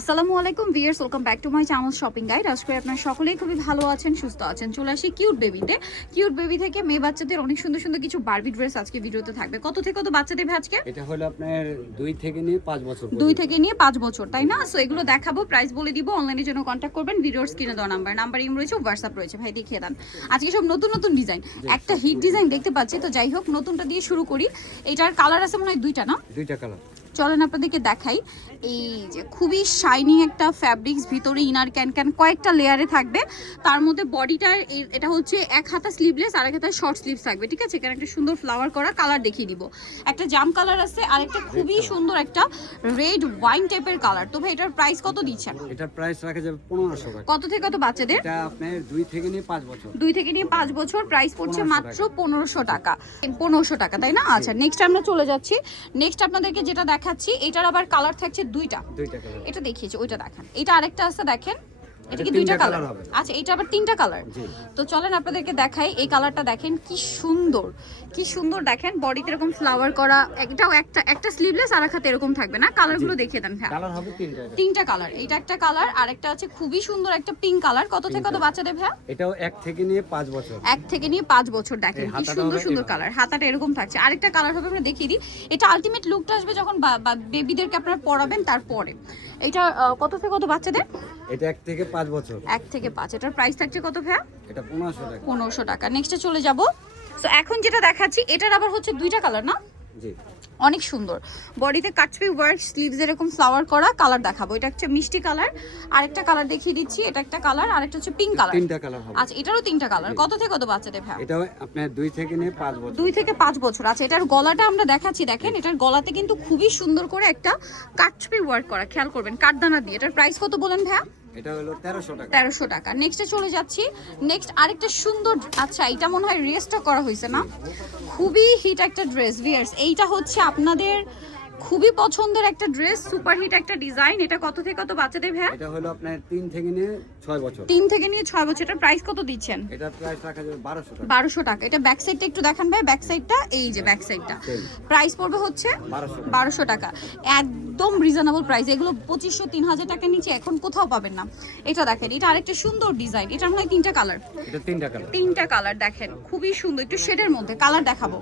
আসসালামু আলাইকুম viewers welcome back to my channel shopping guide. আজ করে আপনারা সকলেই খুবই ভালো আছেন সুস্থ আছেন। চলে আসি কিউট বেবিতে। কিউট বেবি থেকে মেয়ে বাচ্চাদের অনেক সুন্দর সুন্দর কিছু বারবি ড্রেস আজকে ভিডিওতে থাকবে। কত থেকে কত বাচ্চা দেবে আজকে? এটা হলো আপনার দুই থেকে নিয়ে পাঁচ বছর দুই থেকে নিয়ে পাঁচ বছর তাই না? সো এগুলো দেখাবো প্রাইস বলে দিব অনলাইনে জন্য কন্ট্যাক্ট করবেন। ভিডিওর স্ক্রিনে দেওয়া নাম্বার নাম্বার ইম রয়েছে হোয়াটসঅ্যাপ রয়েছে। ভাই দেখিয়ে দেন। আজকে সব নতুন নতুন ডিজাইন একটা হিট ডিজাইন দেখতে পাচ্ছি তো যাই হোক নতুনটা দিয়ে শুরু করি। এটার কালার আছে মনে হয় দুইটা না? দুইটা কালার চলেন আপনাদেরকে দেখাই। এই যে খুবই শাইনিং একটা ফ্যাব্রিক্স ভিতরে ইনার ক্যান ক্যান কয়েকটা লেয়ারে থাকবে। তার মধ্যে বডিটার এটা হচ্ছে এক হাতা স্লিভলেস আর এক হাতা শর্ট স্লিভস থাকবে ঠিক আছে? এখানে একটা সুন্দর ফ্লাওয়ার করা কালার দেখিয়ে দিব। একটা জাম কালার আছে আর একটা খুবই সুন্দর একটা রেড ওয়াইন টাইপের কালার তো ভাই এটার প্রাইস কত দিচ্ছেন? এটা প্রাইস রাখা যাবে পনেরোশো টাকা। কত থেকে কত বাচ্চাদের? এটা আপনার দুই থেকে নিয়ে পাঁচ বছর। দুই থেকে নিয়ে পাঁচ বছর প্রাইস পড়ছে মাত্র পনেরোশো টাকা। পনেরোশো টাকা তাই না? আচ্ছা নেক্সট আমরা চলে যাচ্ছি। নেক্সট আপনাদেরকে যেটা দেখাচ্ছি এটার আবার কালার থাকছে দুইটা। দুইটা এটা দেখিয়েছি ওইটা দেখেন। এটা আরেকটা আছে দেখেন। এটা কি দুইটা কালার হবে। আচ্ছা এটা আবার তিনটা কালার তো চলেন আপনাদেরকে দেখাই এই কালারটা দেখেন কি সুন্দর। কি সুন্দর দেখেন বডিতে এরকম ফ্লাওয়ার করা এটাও একটা একটা স্লিভলেস আর এক এরকম থাকবে না? কালারগুলো দেখিয়ে দেন হ্যাঁ। কালার হবে তিনটা তিনটা কালার এটা একটা কালার আর একটা আছে খুবই সুন্দর একটা পিঙ্ক কালার কত থেকে কত বাচ্চাদের ভাইয়া? এটাও এক থেকে নিয়ে পাঁচ বছর। এক থেকে নিয়ে পাঁচ বছর দেখেন কি সুন্দর সুন্দর কালার হাতাটা এরকম থাকছে। আরেকটা কালার হবে আমরা দেখিয়ে দিই। এটা আলটিমেট লুকটা আসবে যখন বেবিদেরকে আপনারা পড়াবেন তারপরে। এটা কত থেকে কত বাচ্চাদের? এটা এক থেকে পাঁচ বছর। এক থেকে পাঁচ। এটার প্রাইস থাকছে কত ভাইয়া? এটা পনেরোশো টাকা। পনেরোশো টাকা। নেক্সটে চলে যাব। তো এখন যেটা দেখাচ্ছি এটার আবার হচ্ছে দুইটা কালার না? জি। অনেক সুন্দর। বডিতে কাটপি ওয়ার্ক স্লিভস এরকম ফ্লাওয়ার করা কালার দেখাবো। এটা হচ্ছে মিষ্টি কালার আরেকটা কালার দেখিয়ে দিচ্ছি। এটা একটা কালার আরেকটা হচ্ছে পিঙ্ক কালার তিনটা কালার হবে। আচ্ছা এটারও তিনটা কালার কত থেকে কত বাচ্চাদের ভাই এটাও আপনার দুই থেকে নিয়ে পাঁচ বছর। দুই থেকে পাঁচ বছর। আচ্ছা এটার গলাটা আমরা দেখাচ্ছি দেখেন। এটার গলাতে কিন্তু খুবই সুন্দর করে একটা কাটপি ওয়ার্ক করা। খেয়াল করবেন কাঠদানা দিয়ে। এটার প্রাইস কত বলেন ভাইয়া? এটা হলো টাকা। নেক্সটে চলে যাচ্ছি। নেক্সট আরেকটা সুন্দর আচ্ছা এটা মনে হয় রেস্টটা করা হয়েছে না? খুবই হিট একটা ড্রেস ভিয়ার্স এইটা হচ্ছে আপনাদের খুবই পছন্দের একটা ড্রেস সুপার হিট একটা ডিজাইন এটা কত থেকে কত বাচ্চাদের ভ্যা এটা হলো আপনার তিন থেকে নিয়ে ছয় বছর। তিন থেকে নিয়ে ছয় বছর। এটার প্রাইস কত দিচ্ছেন? এটা প্রাইস রাখা যাবে বারোশো টাকা। বারোশো টাকা। এটা ব্যাক সাইডটা একটু দেখান ভাই ব্যাক সাইডটা এই যে ব্যাক সাইডটা। প্রাইস পড়বে হচ্ছে বারোশো টাকা। বারোশো টাকা। একদম রিজনেবল প্রাইস এগুলো পঁচিশশো তিন হাজার টাকার নিচে এখন কোথাও পাবেন না। এটা দেখেন এটা আরেকটা সুন্দর ডিজাইন এটা মনে হয় তিনটা কালার এটা তিনটা কালার তিনটা কালার দেখেন খুবই সুন্দর। একটু শেডের মধ্যে। কালার দেখাবো।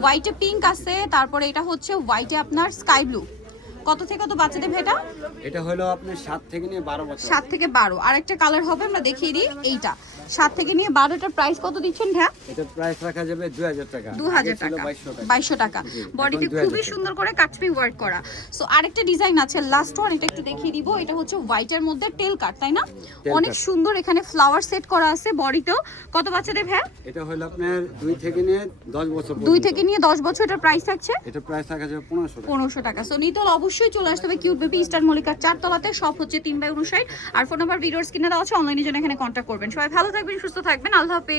হোয়াইটে পিঙ্ক আছে তারপরে এটা হচ্ছে হোয়াইটে আপনার স্কাই ব্লু কত থেকে কত বাচ্চাদের ভেটা? এটা হলো আপনার সাত থেকে নিয়ে বারো বছর। সাত থেকে বারো। আরেকটা কালার হবে আমরা দেখিয়ে দিই এইটা। সাত থেকে নিয়ে বারোটার প্রাইস কত দিচ্ছেন ভ্যা? এটা প্রাইস রাখা যাবে দুই হাজার টাকা। দু হাজার আগে ছিল টাকা। বাইশশো টাকা। বডিতে খুবই সুন্দর করে কাটপি ওয়ার্ক করা। সো আরেকটা ডিজাইন আছে লাস্ট ওয়ান এটা একটু দেখিয়ে দিব। এটা হচ্ছে হোয়াইটের মধ্যে টেল কাট তাই না? অনেক সুন্দর এখানে ফ্লাওয়ার সেট করা আছে বডিতেও কত বাচ্চাদের ভ্যা? এটা হলো আপনার দুই থেকে নিয়ে দশ বছর দুই থেকে নিয়ে দশ বছর এটার প্রাইস থাকছে? এটা প্রাইস রাখা যাবে পনেরোশো টাকা। পনেরোশো টাকা। সো নিতল অবশ্যই চলে আসতে হবে কিউট বেবি স্টার মল্লিকার চারতলাতে সব হচ্ছে তিন বাই উনষাট। আর ফোন নাম্বার ভিডিওর স্ক্রিনে দেওয়া আছে। অনলাইনে জন্য এখানে কন্ট্যাক্ট করবেন। সবাই ভালো থাকবেন, সুস্থ থাকবেন। আল্লাহ হাফেজ।